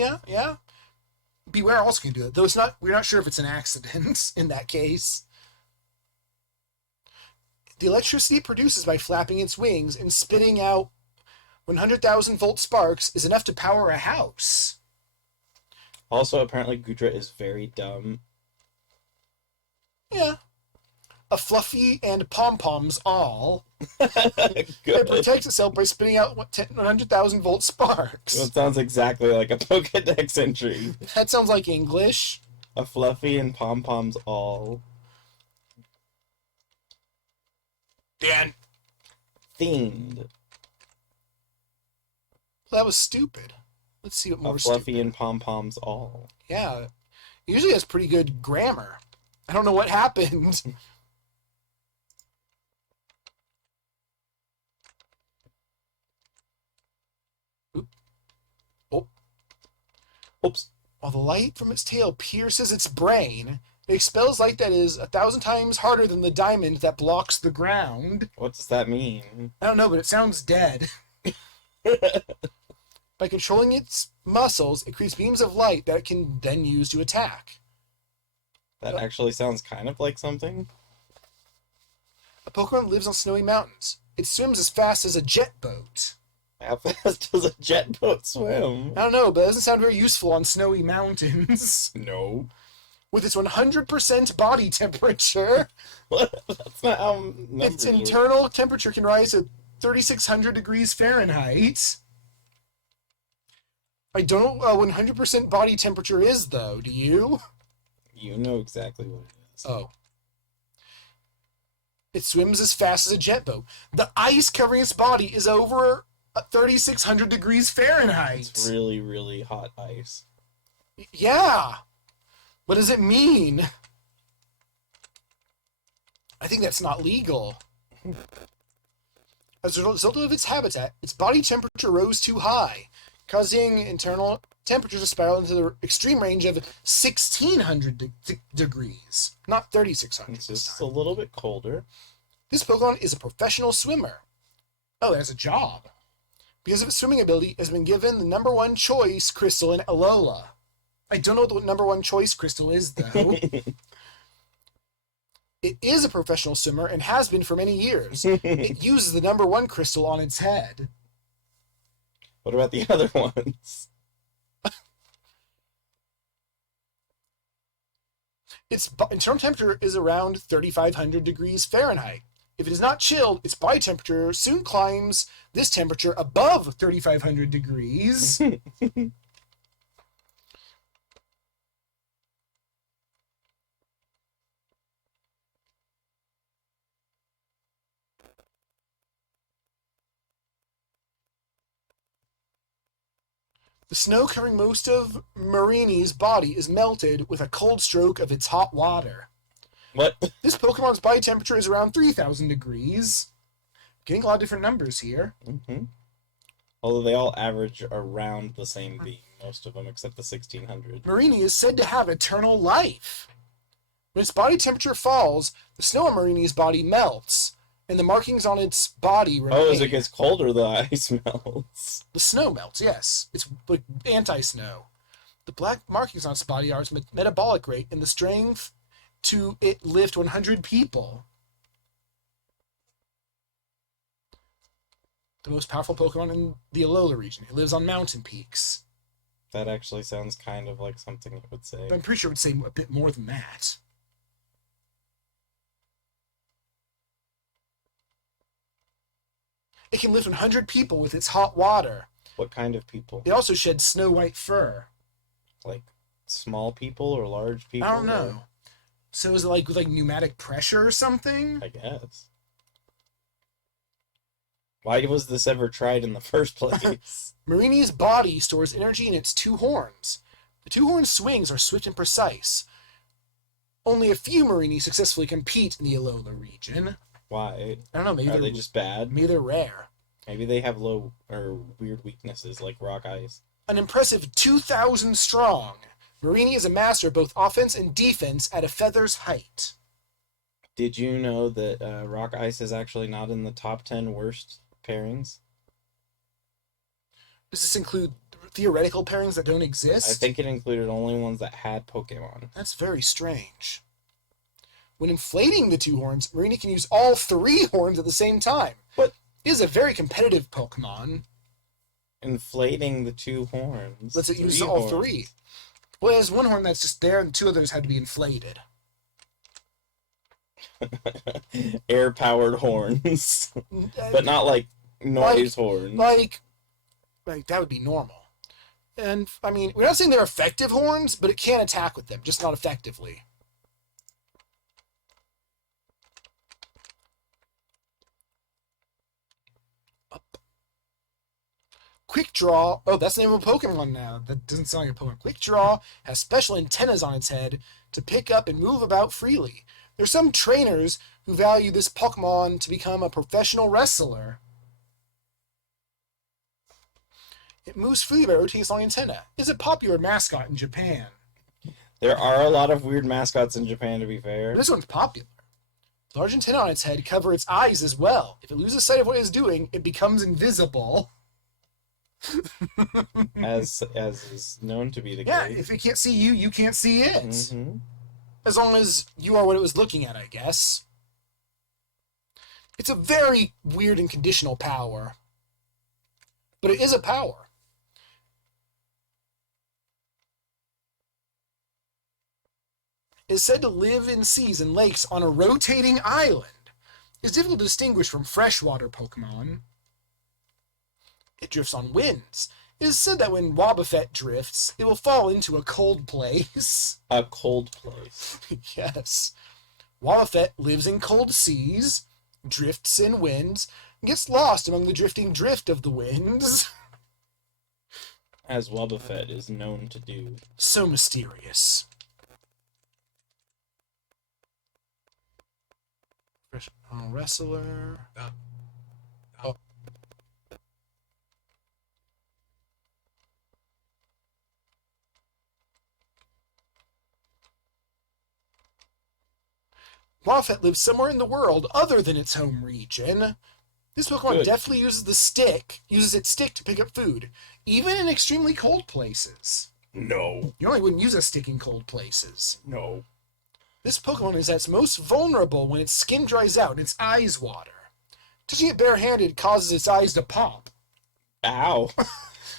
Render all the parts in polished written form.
Yeah, yeah. Beware also can do it, though it's not. We're not sure if it's an accident in that case. The electricity it produces by flapping its wings and spitting out 100,000-volt sparks is enough to power a house. Also, apparently, Gudra is very dumb. Yeah. A fluffy and pom-poms all. It Good. protects itself by spitting out 100,000-volt sparks. That sounds exactly like a Pokédex entry. That sounds like English. A fluffy and pom-poms all. Dan. Themed. Well, that was stupid. Let's see what more A fluffy stupid. and pom-poms all. Yeah. It usually has pretty good grammar. I don't know what happened. Oh. Oops. While the light from its tail pierces its brain, it expels light that is 1,000 times harder than the diamond that blocks the ground. What does that mean? I don't know, but it sounds dead. By controlling its muscles, it creates beams of light that it can then use to attack. That actually sounds kind of like something. A Pokemon lives on snowy mountains. It swims as fast as a jet boat. How fast does a jet boat swim? I don't know, but it doesn't sound very useful on snowy mountains. No. With its 100% body temperature, That's not how numbers its work. internal temperature can rise to 3,600 degrees Fahrenheit. I don't know what 100% body temperature is, though. Do you? You know exactly what it is. Oh. It swims as fast as a jet boat. The ice covering its body is over 3,600 degrees Fahrenheit. It's really, really hot ice. Yeah. What does it mean? I think that's not legal. As a result of its habitat, its body temperature rose too high, causing internal temperatures to spiral into the extreme range of 1,600 degrees, not 3,600 It's this just time. a little bit colder. This Pokemon is a professional swimmer. Oh, it has a job. Because of its swimming ability, it has been given the #1 choice crystal in Alola. I don't know what the #1 choice crystal is, though. It is a professional swimmer and has been for many years. It uses the #1 crystal on its head. What about the other ones? Its internal temperature is around 3,500 degrees Fahrenheit. If it is not chilled, its body temperature soon climbs this temperature above 3,500 degrees. The snow covering most of Marini's body is melted with a cold stroke of its hot water. What? This Pokemon's body temperature is around 3,000 degrees. Getting a lot of different numbers here. Mm-hmm. Although they all average around the same being, most of them, except the 1,600. Marini is said to have eternal life. When its body temperature falls, the snow on Marini's body melts, and the markings on its body remain. Oh, as it gets colder, the ice melts. The snow melts, yes. It's like anti-snow. The black markings on its body are its metabolic rate and the strength to it lift 100 people. The most powerful Pokemon in the Alola region. It lives on mountain peaks. That actually sounds kind of like something it would say. But I'm pretty sure it would say a bit more than that. It can lift 100 people with its hot water. What kind of people? It also sheds snow-white fur. Like small people or large people? I don't know. So is it like with like pneumatic pressure or something? I guess. Why was this ever tried in the first place? Marini's body stores energy in its two horns. The two horn swings are swift and precise. Only a few Marini successfully compete in the Alola region. Why? I don't know, maybe Are they just bad? maybe they're rare. Maybe they have low or weird weaknesses like rock ice. An impressive 2,000 strong, Marini is a master of both offense and defense at a feather's height. Did you know that rock ice is actually not in the top 10 worst pairings? Does this include theoretical pairings that don't exist? I think it included only ones that had Pokemon. That's very strange. When inflating the 2 horns, Marini can use all 3 horns at the same time. But it is a very competitive Pokemon. Inflating the 2 horns. Lets it use all 3. Well, there's 1 horn that's just there, and 2 others had to be inflated. Air-powered horns. But not like noise horns. Like that would be normal. And, I mean, we're not saying they're effective horns, but it can attack with them, just not effectively. Up. Quick Draw. Oh, that's the name of a Pokemon now. That doesn't sound like a Pokemon. Quick Draw has special antennas on its head to pick up and move about freely. There's some trainers who value this Pokemon to become a professional wrestler. It moves freely by rotating its long antenna. It's a popular mascot in Japan. There are a lot of weird mascots in Japan, to be fair. But this one's popular. The large antenna on its head cover its eyes as well. If it loses sight of what it is doing, it becomes invisible. as is known to be the case. Yeah, if it can't see you, you can't see it. Mm-hmm. As long as you are what it was looking at, I guess. It's a very weird and conditional power. But it is a power. It is said to live in seas and lakes on a rotating island. It's difficult to distinguish from freshwater Pokemon. It drifts on winds. It is said that when Wobbuffet drifts, it will fall into a cold place. A cold place. Yes. Wobbuffet lives in cold seas, drifts in winds, and gets lost among the drifting drift of the winds. As Wobbuffet is known to do. So mysterious. Professional wrestler. Oh. Wobbuffet lives somewhere in the world other than its home region. This Pokemon definitely uses its stick to pick up food, even in extremely cold places. No. You only wouldn't use a stick in cold places. No. This Pokemon is at its most vulnerable when its skin dries out and its eyes water. Touching it barehanded causes its eyes to pop. Ow.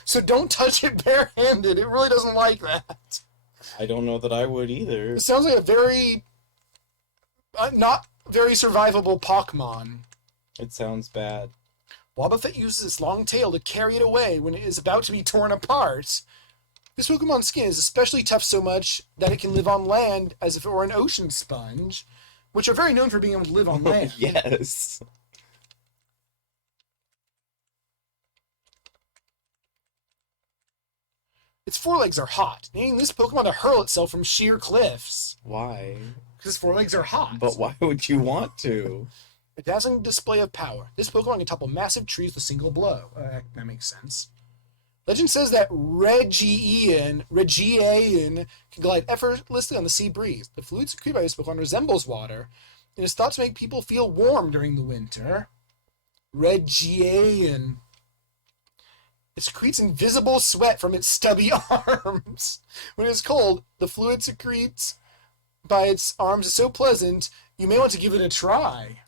So don't touch it barehanded. It really doesn't like that. I don't know that I would either. It sounds like a very... not very survivable Pokemon. It sounds bad. Wobbuffet uses its long tail to carry it away when it is about to be torn apart. This Pokemon's skin is especially tough so much that it can live on land as if it were an ocean sponge, which are very known for being able to live on land. Yes. Its forelegs are hot, needing this Pokemon to hurl itself from sheer cliffs. Why? Because its forelegs are hot. But why would you want to? A dazzling display of power. This Pokemon can topple massive trees with a single blow. That makes sense. Legend says that Regiaean can glide effortlessly on the sea breeze. The fluid secreted by this Pokemon resembles water and is thought to make people feel warm during the winter. Regiaean. It secretes invisible sweat from its stubby arms. When it's cold, the fluid secretes by its arms is so pleasant, you may want to give it a try.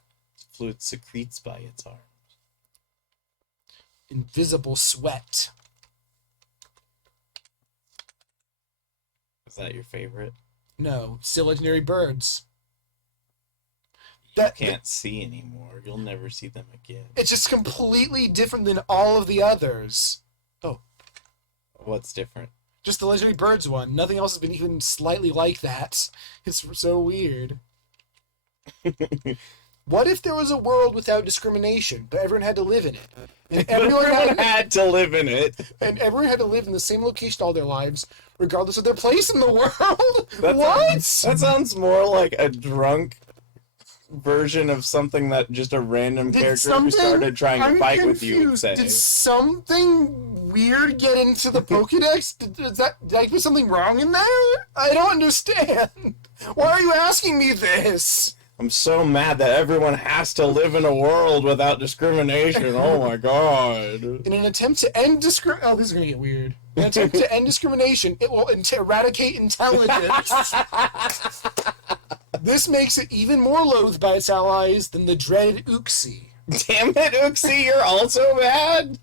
Fluid secretes by its arms. Invisible sweat. Is that your favorite? No, still legendary birds. You can't see anymore. You'll never see them again. It's just completely different than all of the others. Oh. What's different? Just the legendary birds one. Nothing else has been even slightly like that. It's so weird. What if there was a world without discrimination, but everyone had to live in it? And everyone had to live in it. And everyone had to live in the same location all their lives, regardless of their place in the world? What? That sounds more like a drunk version of something that just a random character who started trying to fight with you would say. Did something weird get into the Pokédex? Did I put something wrong in there? I don't understand. Why are you asking me this? I'm so mad that everyone has to live in a world without discrimination. Oh my god. In an attempt to end discrimination... Oh, this is going to get weird. In an attempt to end discrimination, it will eradicate intelligence. This makes it even more loathed by its allies than the dreaded Uxie. Damn it, Uxie, you're also bad?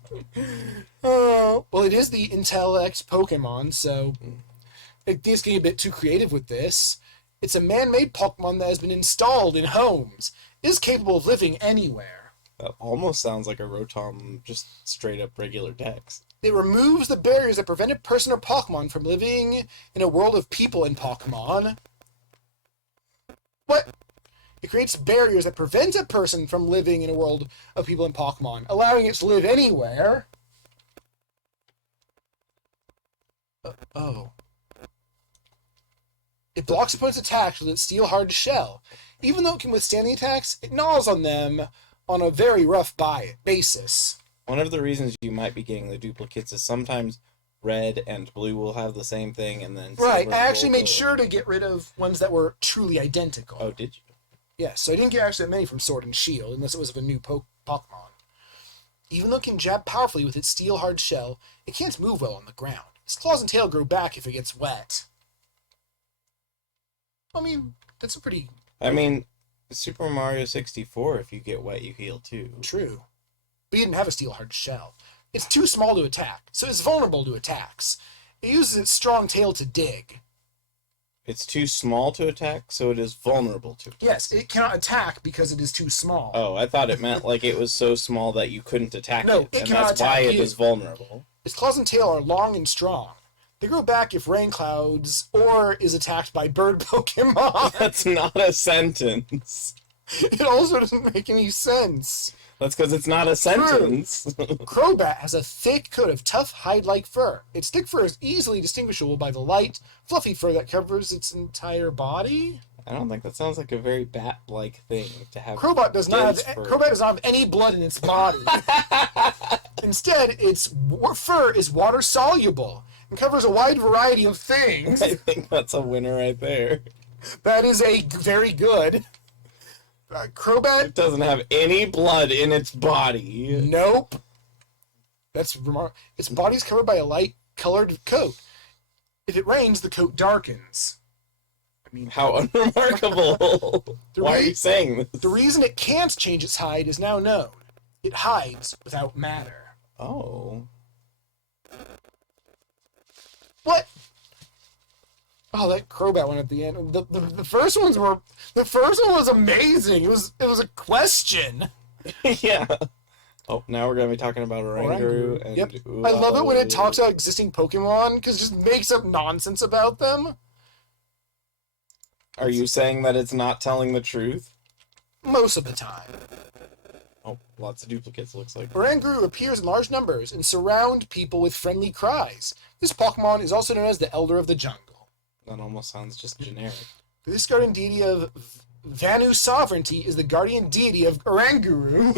Well, it is the Intellect Pokemon, so it's getting a bit too creative with this. It's a man-made Pokemon that has been installed in homes. It is capable of living anywhere. That almost sounds like a Rotom, just straight up regular text. It removes the barriers that prevent a person or Pokemon from living in a world of people and Pokemon. What? It creates barriers that prevent a person from living in a world of people and Pokemon, allowing it to live anywhere. Oh. It blocks opponents' attacks with its steel-hard shell. Even though it can withstand the attacks, it gnaws on them on a very rough basis. One of the reasons you might be getting the duplicates is sometimes red and blue will have the same thing, and then right. I actually made sure to get rid of ones that were truly identical. Oh, did you? Yes, so I didn't get actually that many from Sword and Shield, unless it was of a new Pokemon. Even though it can jab powerfully with its steel-hard shell, it can't move well on the ground. Its claws and tail grow back if it gets wet. I mean, that's a pretty... I mean, Super Mario 64, if you get wet, you heal too. True. But he didn't have a steel-hard shell. It's too small to attack, so it's vulnerable to attacks. It uses its strong tail to dig. It's too small to attack, so it is vulnerable to attack. Yes, it cannot attack because it is too small. Oh, I thought it meant like it was so small that you couldn't attack No, it, it and cannot that's why attack it you. is vulnerable. Its claws and tail are long and strong. They grow back if rain clouds or is attacked by bird Pokemon. That's not a sentence. It also doesn't make any sense. That's because it's not a sentence. Crobat has a thick coat of tough hide-like fur. Its thick fur is easily distinguishable by the light, fluffy fur that covers its entire body. I don't think that sounds like a very bat-like thing to have. Crobat does not have any blood in its body. Instead, its fur is water-soluble and covers a wide variety of things. I think that's a winner right there. That is a very good. Crobat... It doesn't have any blood in its body. Nope. That's remarkable. Its body's covered by a light-colored coat. If it rains, the coat darkens. I mean, how unremarkable. Why are you saying this? The reason it can't change its hide is now known. It hides without matter. Oh. What? Oh, that Crobat one at the end. The first ones were... The first one was amazing. It was a question. Yeah. Oh, now we're going to be talking about Oranguru. And yep. I love it when it talks about existing Pokemon, because it just makes up nonsense about them. Are you saying that it's not telling the truth? Most of the time. Oh, lots of duplicates, looks like. Oranguru appears in large numbers and surround people with friendly cries. This Pokemon is also known as the Elder of the Jungle. That almost sounds just generic. This guardian deity of Vanu Sovereignty is the guardian deity of Oranguru.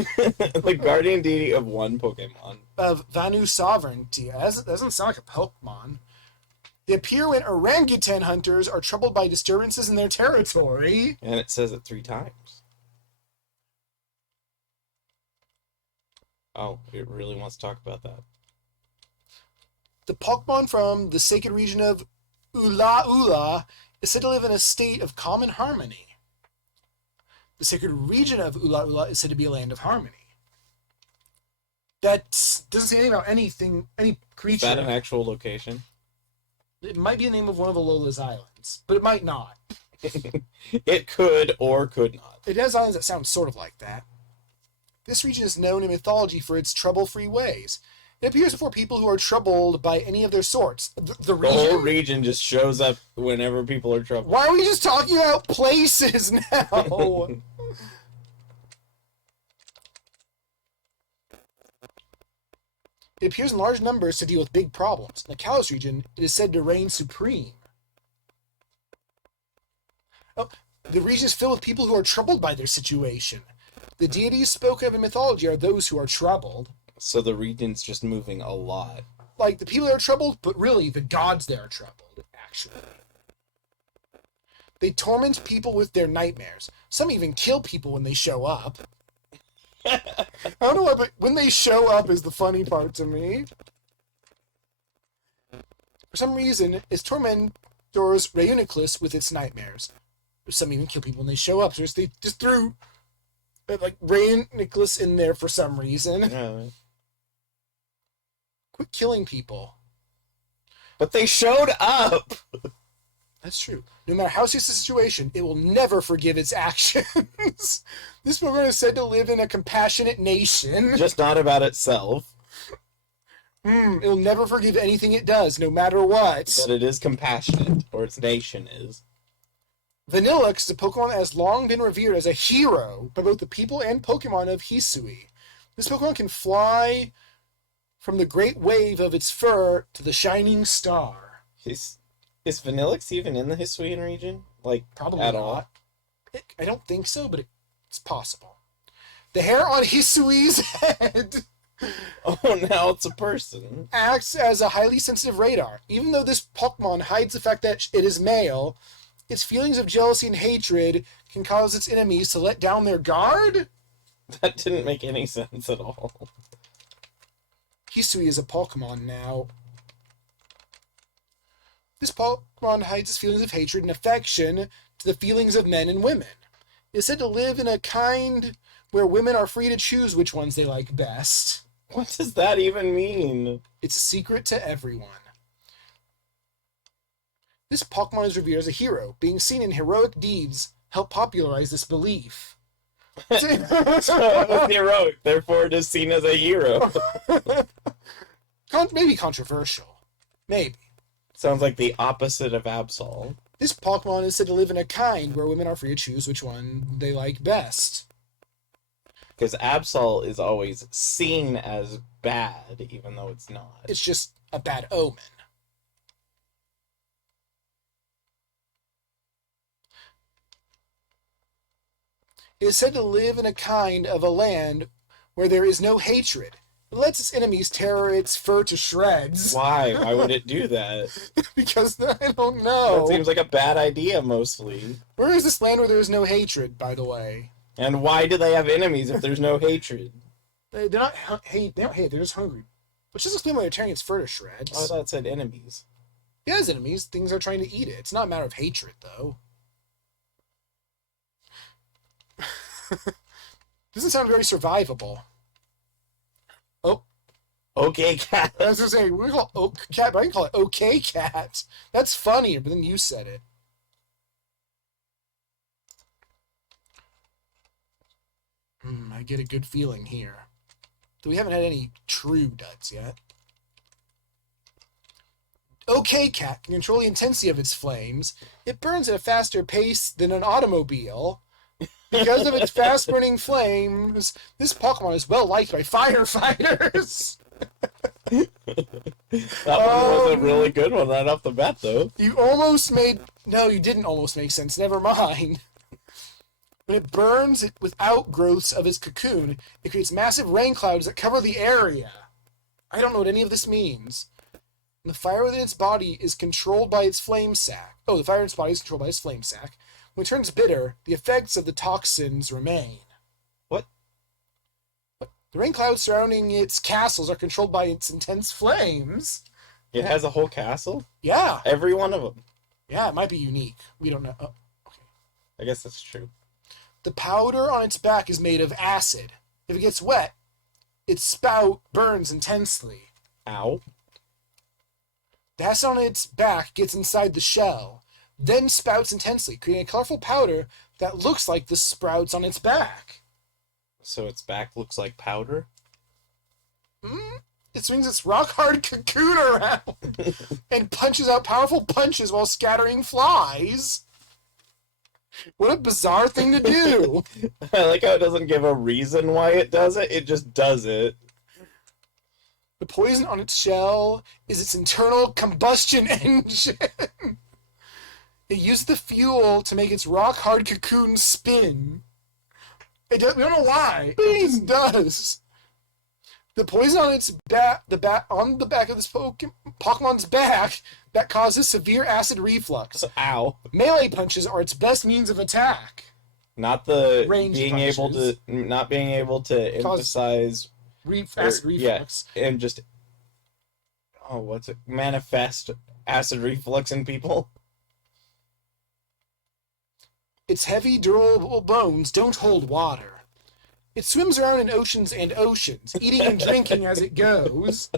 The guardian deity of one Pokemon. Of Vanu Sovereignty. That doesn't sound like a Pokemon. They appear when orangutan hunters are troubled by disturbances in their territory. And it says it 3 times. Oh, it really wants to talk about that. The Pokemon from the sacred region of Ula Ula is said to live in a state of calm and harmony. The sacred region of Ula Ula is said to be a land of harmony. That doesn't say anything about any creature. Is that an actual location? It might be the name of one of Alola's islands, but it might not. It could or could not. It has islands that sound sort of like that. This region is known in mythology for its trouble-free ways. It appears before people who are troubled by any of their sorts. The whole region just shows up whenever people are troubled. Why are we just talking about places now? It appears in large numbers to deal with big problems. In the Kalos region, it is said to reign supreme. Oh, the region is filled with people who are troubled by their situation. The deities spoken of in mythology are those who are troubled. So the region's just moving a lot. Like, the people that are troubled, but really, the gods that are troubled, actually. They torment people with their nightmares. Some even kill people when they show up. I don't know why, but when they show up is the funny part to me. For some reason, its tormentors Reuniclus with its nightmares. Some even kill people when they show up. So they just threw like Reuniclus in there for some reason. Yeah. Quit killing people. But they showed up! That's true. No matter how serious the situation, it will never forgive its actions. This Pokemon is said to live in a compassionate nation. Just not about itself. It'll never forgive anything it does, no matter what. But it is compassionate, or its nation is. Vanillux is a Pokemon that has long been revered as a hero by both the people and Pokemon of Hisui. This Pokemon can fly from the great wave of its fur to the shining star. Is Vanillix even in the Hisuian region? Like, probably at not. all? I don't think so, but it's possible. The hair on Hisui's head Oh, now it's a person. acts as a highly sensitive radar. Even though this Pokemon hides the fact that it is male, its feelings of jealousy and hatred can cause its enemies to let down their guard? That didn't make any sense at all. Hisui is a Pokemon now. This Pokemon hides its feelings of hatred and affection to the feelings of men and women. It is said to live in a kind where women are free to choose which ones they like best. What does that even mean? It's a secret to everyone. This Pokemon is revered as a hero. Being seen in heroic deeds help popularize this belief. So it was heroic, therefore it is seen as a hero. Maybe controversial. Maybe. Sounds like the opposite of Absol. This Pokemon is said to live in a kind where women are free to choose which one they like best. Because Absol is always seen as bad, even though it's not. It's just a bad omen. It is said to live in a kind of a land where there is no hatred. It lets its enemies tear its fur to shreds. Why? Why would it do that? Because I don't know. That seems like a bad idea, mostly. Where is this land where there is no hatred, by the way? And why do they have enemies if there's no hatred? They're not hate. They don't hate. They're just hungry. Which doesn't explain why they're tearing its fur to shreds. Oh, I thought it said enemies. It has enemies. Things are trying to eat it. It's not a matter of hatred, though. Doesn't sound very survivable. Oh. Okay, cat. I was going to say, we call it Oak Cat, but I can call it Okay Cat. That's funnier, but then you said it. I get a good feeling here. Though we haven't had any true duds yet. Okay Cat can control the intensity of its flames. It burns at a faster pace than an automobile. Because of its fast-burning flames, this Pokemon is well liked by firefighters. That one was a really good one right off the bat, though. You almost made... No, you didn't almost make sense. Never mind. When it burns it with outgrowths of its cocoon, it creates massive rain clouds that cover the area. I don't know what any of this means. And the fire within its body is controlled by its flame sac. Oh, the fire in its body is controlled by its flame sac. When it turns bitter, the effects of the toxins remain. What? The rain clouds surrounding its castles are controlled by its intense flames. It has a whole castle? Yeah. Every one of them. Yeah, it might be unique. We don't know. Oh, okay. I guess that's true. The powder on its back is made of acid. If it gets wet, its spout burns intensely. Ow. The acid on its back gets inside the shell, then spouts intensely, creating a colorful powder that looks like the sprouts on its back. So its back looks like powder? It swings its rock-hard cocoon around and punches out powerful punches while scattering flies. What a bizarre thing to do. I like how it doesn't give a reason why it does it, it just does it. The poison on its shell is its internal combustion engine. It uses the fuel to make its rock-hard cocoon spin. We don't know why. It just does. The poison on its on the back of this Pokemon's back that causes severe acid reflux. Ow. Melee punches are its best means of attack. Not the Range punches. not being able to emphasize acid reflux. Yeah, and just manifest acid reflux in people. Its heavy, durable bones don't hold water. It swims around in oceans and oceans, eating and drinking as it goes.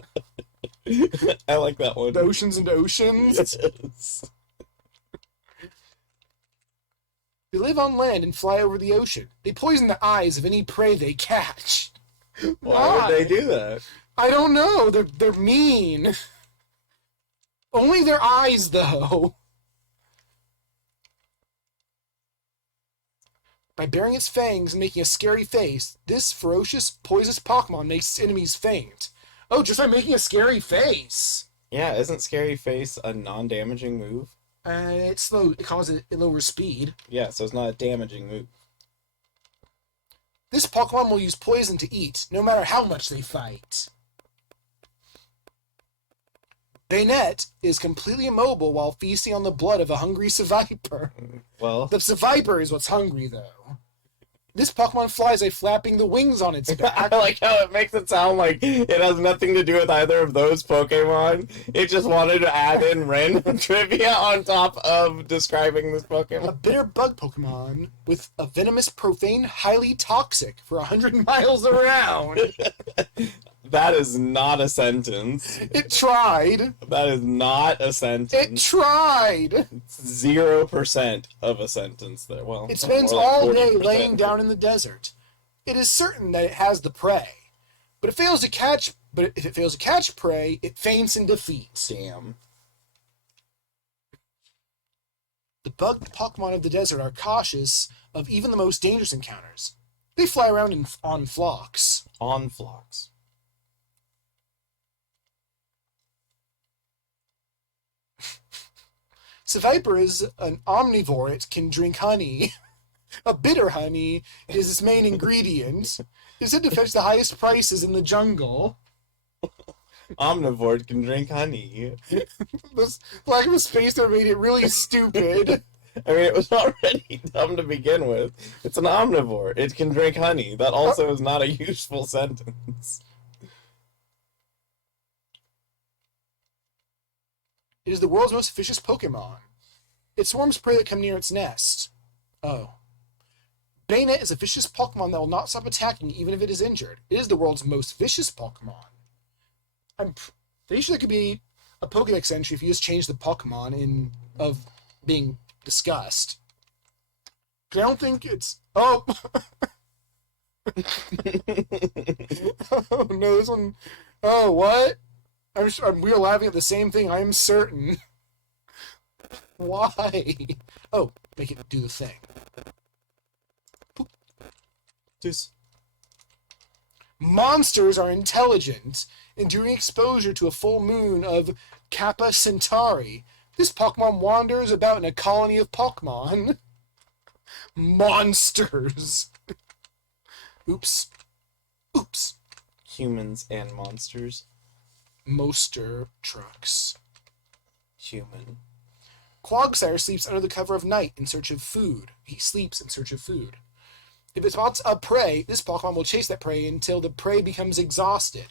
I like that one. The oceans and oceans. Yes. They live on land and fly over the ocean. They poison the eyes of any prey they catch. Why would they do that? I don't know. They're mean. Only their eyes, though. By baring its fangs and making a scary face, this ferocious, poisonous Pokemon makes its enemies faint. Oh, just by making a scary face. Yeah, isn't Scary Face a non-damaging move? It's slow. It causes it lower speed. Yeah, so it's not a damaging move. This Pokemon will use poison to eat, no matter how much they fight. Bayonet is completely immobile while feasting on the blood of a hungry Seviper. Well, The Seviper is what's hungry, though. This Pokemon flies by flapping the wings on its back. I like how it makes it sound like it has nothing to do with either of those Pokemon. It just wanted to add in random trivia on top of describing this A Pokemon. bitter bug Pokemon with a venomous profane, highly toxic for 100 miles around. That is not a sentence. It tried. That is not a It sentence. tried. 0% of a sentence there. Well, It spends more like all day 40%. laying down in the desert. It is certain that it has the prey, but if it fails to catch prey, it faints in defeat. Damn. The bug Pokemon of the desert are cautious of even the most dangerous encounters. They fly around on flocks. On flocks. Seviper is an omnivore. It can drink honey. A bitter honey is its main ingredient. It's said to fetch the highest prices in the jungle. Omnivore can drink honey. This lack of a space there made it really stupid. I mean, it was already dumb to begin with. It's an omnivore. It can drink honey. That also is not a useful sentence. It is the world's most vicious Pokemon. It swarms prey that come near its nest. Oh. Bayonet is a vicious Pokemon that will not stop attacking even if it is injured. It is the world's most vicious Pokemon. I'm pretty sure there could be a Pokédex entry if you just change the Pokemon of being discussed. I don't think it's... Oh! Oh no, this one... Oh, what? We are laughing at the same thing, I'm certain. Why? Oh, make it do the thing. Poop. Just Monsters are intelligent. Enduring exposure to a full moon of Kappa Centauri, this Pokemon wanders about in a colony of Pokemon. Monsters. Oops. Oops. humans and monsters. Moster trucks. Human. Quagsire sleeps under the cover of night in search of food. He sleeps in search of food. If it spots a prey, this Pokemon will chase that prey until the prey becomes exhausted.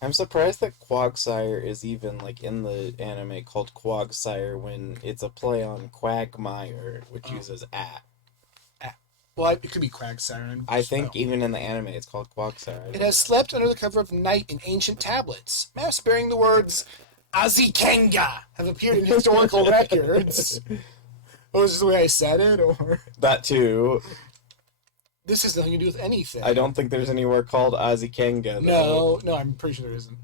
I'm surprised that Quagsire is even like in the anime called Quagsire when it's a play on Quagmire, which uses at. Well, it could be Quagsire. I think even in the anime it's called Quagsire. It has slept under the cover of night in ancient tablets. Maps bearing the words Azikenga have appeared in historical records. Oh, is this the way I said it? Or That too. this has nothing to do with anything. I don't think there's anywhere called Azikenga. though. No, I'm pretty sure there isn't.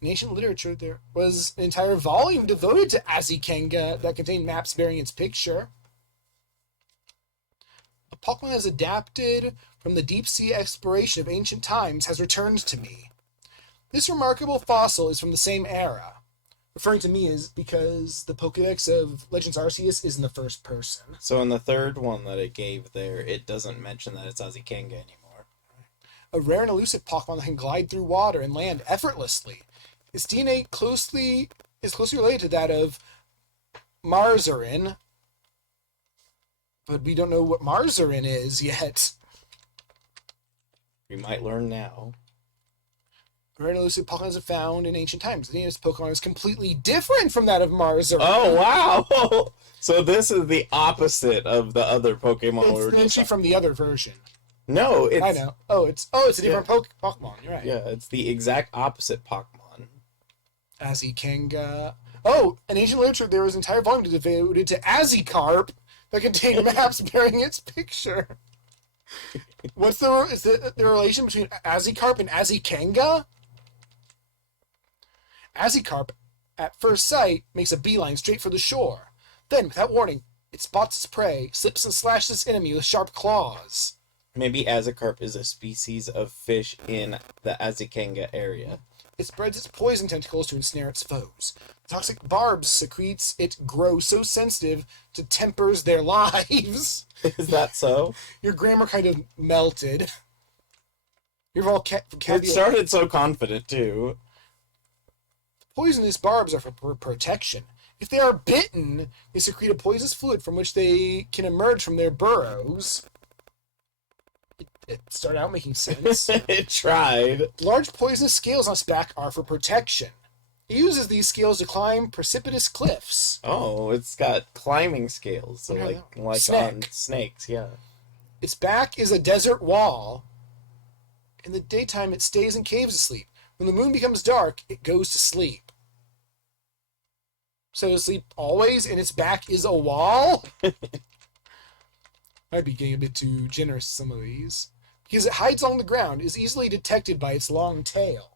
In ancient literature, there was an entire volume devoted to Azikenga that contained maps bearing its picture. A Pokemon has adapted from the deep-sea exploration of ancient times has returned to me. This remarkable fossil is from the same era. Referring to me is because the Pokédex of Legends Arceus is in the first person. So in the third one that it gave there, it doesn't mention that it's Azikenga anymore. A rare and elusive Pokemon that can glide through water and land effortlessly. Its DNA is closely related to that of Marzarin, but we don't know what Marzarin is yet. We might learn now. Rare elusive Pokemon are found in ancient times. The name of this Pokemon is completely different from that of Marza. Oh, wow! So this is the opposite of the other Pokemon we were It's just actually from the other version. No, it's... I know. Oh, it's a different Pokemon. You're right. Yeah, it's the exact opposite Pokemon. Azikenga. Oh, in ancient literature, there was an entire volume devoted to Azikarp that contained maps bearing its picture. What's the relation between Azikarp and Azikenga? Azikarp, at first sight, makes a beeline straight for the shore. Then, without warning, it spots its prey, slips and slashes its enemy with sharp claws. Maybe Azikarp is a species of fish in the Azikenga area. It spreads its poison tentacles to ensnare its foes. Toxic barbs secretes it grow so sensitive to tempers their lives. Is that so? Your grammar kind of melted. Your vocabulary... It started so confident, too. Poisonous barbs are for protection. If they are bitten, they secrete a poisonous fluid from which they can emerge from their burrows. It started out making sense. It tried. Large poisonous scales on its back are for protection. It uses these scales to climb precipitous cliffs. Oh, it's got climbing scales, so Yeah, like snake. on snakes, yeah. Its back is a desert wall. In the daytime, it stays in caves asleep. When the moon becomes dark, it goes to sleep. So to sleep always, and its back is a wall? Might be getting a bit too generous, some of these. Because it hides along the ground, is easily detected by its long tail.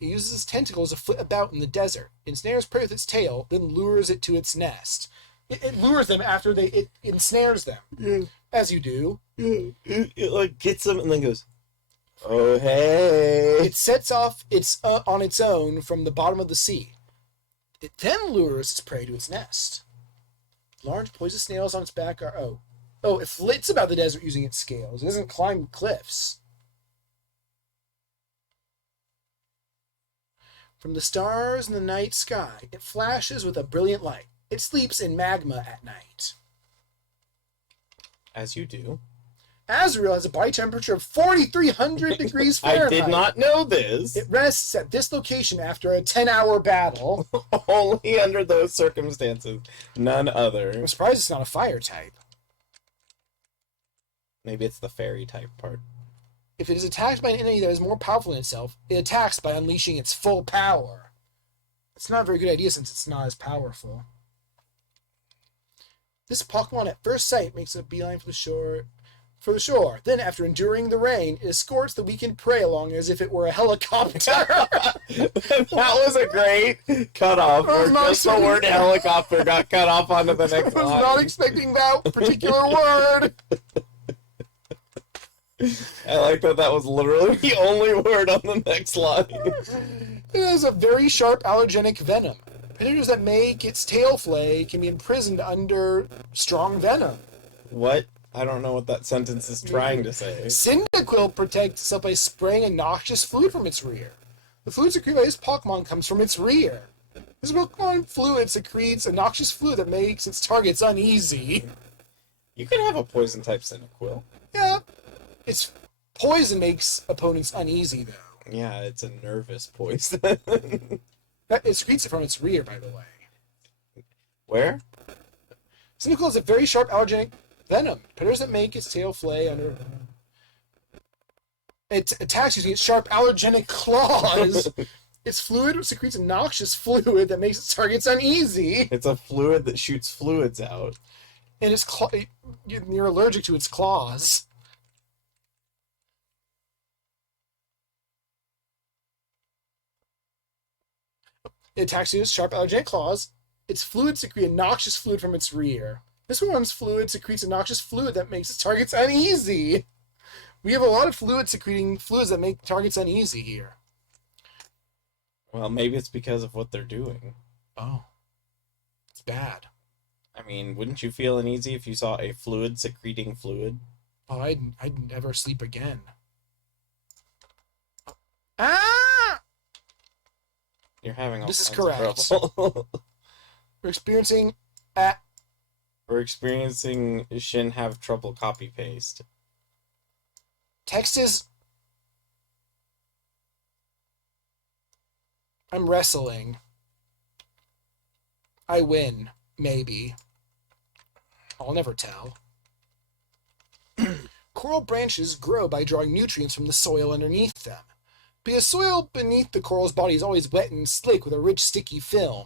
It uses its tentacles to flit about in the desert, ensnares prey with its tail, then lures it to its nest. It lures them after it ensnares them. Yeah. As you do. Yeah. It like gets them and then goes, oh, hey. It sets off on its own from the bottom of the sea. It then lures its prey to its nest. Large poisonous snails on its back are... it flits about the desert using its scales. It doesn't climb cliffs. From the stars in the night sky, it flashes with a brilliant light. It sleeps in magma at night. As you do. Azrael has a body temperature of 4,300 degrees Fahrenheit. I did not know this. It rests at this location after a 10-hour battle. Only under those circumstances. None other. I'm surprised it's not a fire type. Maybe it's the fairy type part. If it is attacked by an enemy that is more powerful than itself, it attacks by unleashing its full power. It's not a very good idea since it's not as powerful. This Pokemon at first sight makes a beeline for the shore. Then, after enduring the rain, it escorts the weakened prey along as if it were a helicopter. That was a great cutoff. Where just the word helicopter got cut off onto the next I was line. not expecting that particular word. I like that was literally the only word on the next line. It has a very sharp allergenic venom. Predators that make its tail flay can be imprisoned under strong venom. What? I don't know what that sentence is trying to say. Cyndaquil protects itself by spraying a noxious fluid from its rear. The fluid secreted by this Pokemon comes from its rear. This Pokemon fluid secretes a noxious fluid that makes its targets uneasy. You can have a poison type Cyndaquil. Yeah. Its poison makes opponents uneasy, though. Yeah, it's a nervous poison. It secretes it from its rear, by the way. Where? Cyndaquil has a very sharp allergenic venom. Predators that make its tail flay under... It attacks using its sharp allergenic claws. Its fluid secretes a noxious fluid that makes its targets uneasy. It's a fluid that shoots fluids out. And you're allergic to its claws. It attacks you with sharp allergenic claws. Its fluid secretes a noxious fluid from its rear. This one's fluid secretes a noxious fluid that makes its targets uneasy. We have a lot of fluid-secreting fluids that make targets uneasy here. Well, maybe it's because of what they're doing. Oh. It's bad. I mean, wouldn't you feel uneasy if you saw a fluid-secreting fluid? Oh, I'd never sleep again. Ah! You're having all This is kinds of correct. trouble. We're experiencing... We're experiencing Shin have trouble copy-paste. Text is... I'm wrestling. I win. Maybe. I'll never tell. Coral branches grow by drawing nutrients from the soil underneath them. Because soil beneath the coral's body is always wet and slick with a rich, sticky film.